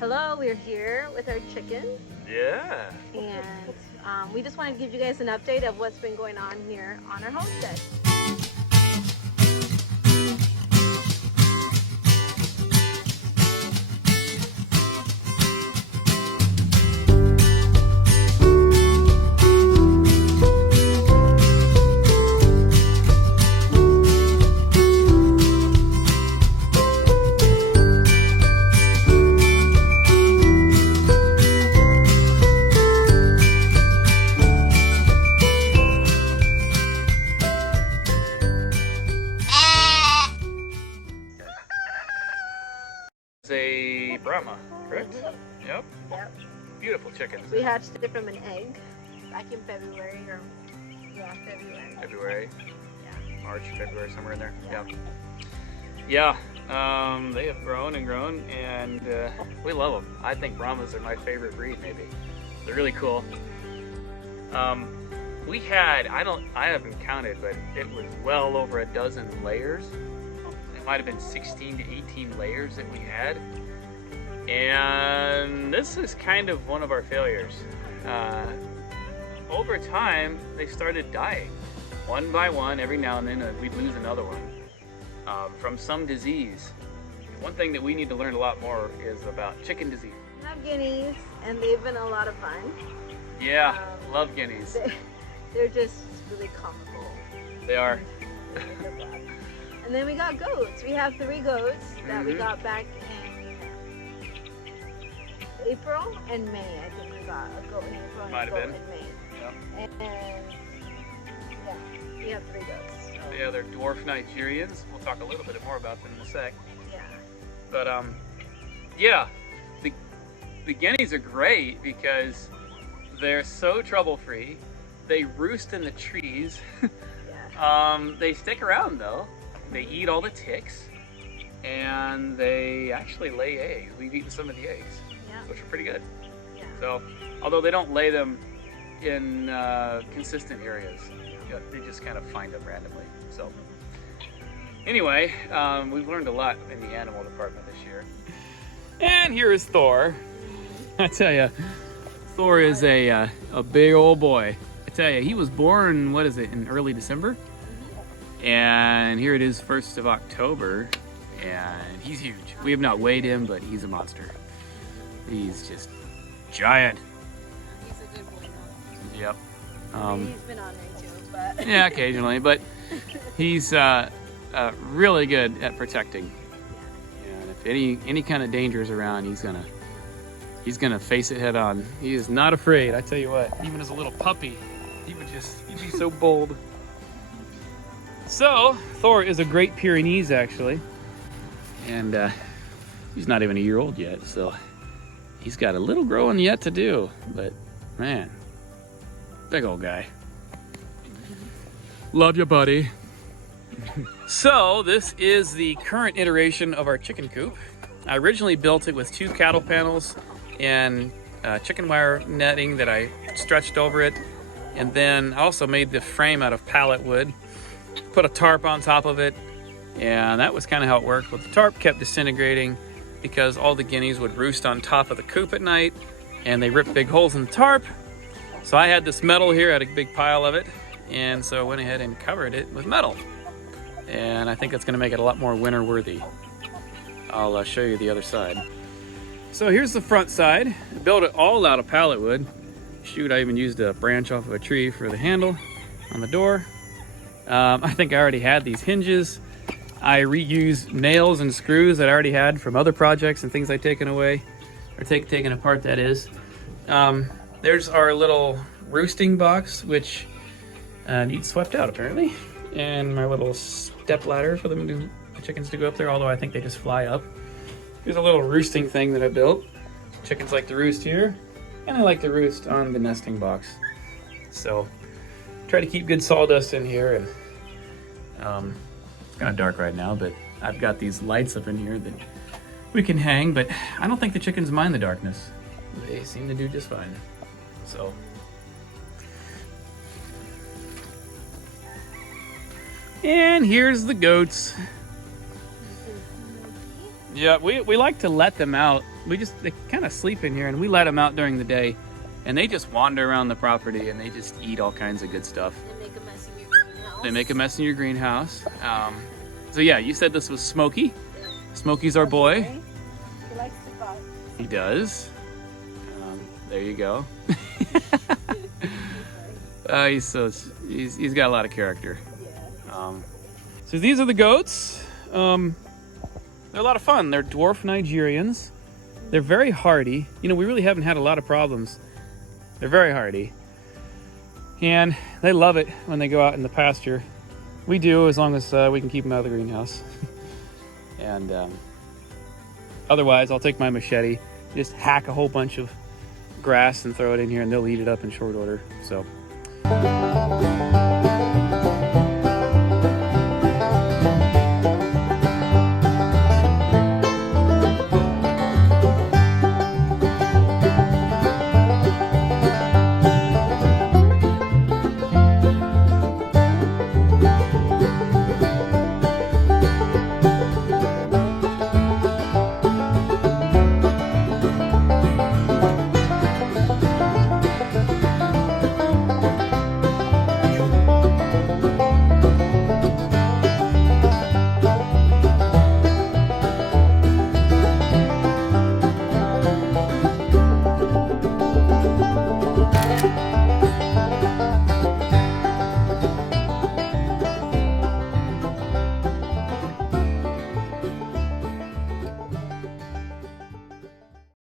Hello, we're here with our chicken, Yeah. and we just wanted to give you guys an update of what's been going on here on our homestead. A Brahma, correct? Yep. Yep. Beautiful chickens. We hatched it from an egg back in February, February, Yeah. March, February, somewhere in there. Yeah. Yeah. They have grown and grown, and we love them. I think Brahmas are my favorite breed. Maybe they're really cool. We had I haven't counted, but it was well over a dozen layers. It might have been 16 to 18 layers that we had. And this is kind of one of our failures. Over time, they started dying. One by one, every now and then we'd lose another one from some disease. One thing that we need to learn a lot more is about chicken disease. We have guineas, and they've been a lot of fun. Yeah, love guineas. They're just really comical. They are. And then we got goats. We have 3 goats that we got back in April and May. I think we got a goat in April and a goat in May. Yep. And yeah, we have 3 goats. So. Yeah, they're dwarf Nigerians. We'll talk a little bit more about them in a sec. Yeah. But yeah, the guineas are great because they're so trouble-free. They roost in the trees. Yeah. They stick around though. They eat all the ticks, and they actually lay eggs. We've eaten some of the eggs, which are pretty good. Yeah. So, although they don't lay them in consistent areas, they just kind of find them randomly. So, anyway, we've learned a lot in the animal department this year. And here is Thor. I tell you, Thor is a big old boy. I tell you, he was born, what is it, in early December? And here it is, 1st of October, and he's huge. We have not weighed him, but he's a monster. He's just giant. He's a good boy now. Yep. He's been on there too, but... Yeah, occasionally, but he's really good at protecting. And if any kind of danger is around, he's gonna face it head on. He is not afraid, I tell you what. Even as a little puppy, he'd be so bold. So, Thor is a Great Pyrenees, actually. And he's not even a year old yet, so he's got a little growing yet to do. But, man, big old guy. Love you, buddy. So, this is the current iteration of our chicken coop. I originally built it with 2 cattle panels and chicken wire netting that I stretched over it. And then I also made the frame out of pallet wood. Put a tarp on top of it, and that was kind of how it worked. But the tarp kept disintegrating because all the guineas would roost on top of the coop at night, and they ripped big holes in the tarp. So I had this metal here, I had a big pile of it, and so I went ahead and covered it with metal. And I think that's going to make it a lot more winter worthy. I'll show you the other side. So here's the front side. I built it all out of pallet wood. Shoot, I even used a branch off of a tree for the handle on the door. I think I already had these hinges. I reused nails and screws that I already had from other projects and things I'd taken away, or taken apart, that is. There's our little roosting box, which needs swept out apparently, and my little step ladder for the chickens to go up there, although I think they just fly up. Here's a little roosting thing that I built. Chickens like to roost here, and I like to roost on the nesting box. So try to keep good sawdust in here, and it's kind of dark right now, but I've got these lights up in here that we can hang, but I don't think the chickens mind the darkness. They seem to do just fine. So, and here's the goats. Yeah, we like to let them out they kind of sleep in here, and we let them out during the day, and they just wander around the property and they just eat all kinds of good stuff. They make a mess in your greenhouse. They make a mess in your greenhouse. So yeah, you said this was Smokey. Smokey's our boy. He likes to fight. He does. There you go. He's got a lot of character. Yeah. So these are the goats. They're a lot of fun. They're dwarf Nigerians. They're very hardy. You know, we really haven't had a lot of problems. They're very hardy. And they love it when they go out in the pasture. We do, as long as we can keep them out of the greenhouse. And otherwise, I'll take my machete, just hack a whole bunch of grass and throw it in here, and they'll eat it up in short order. So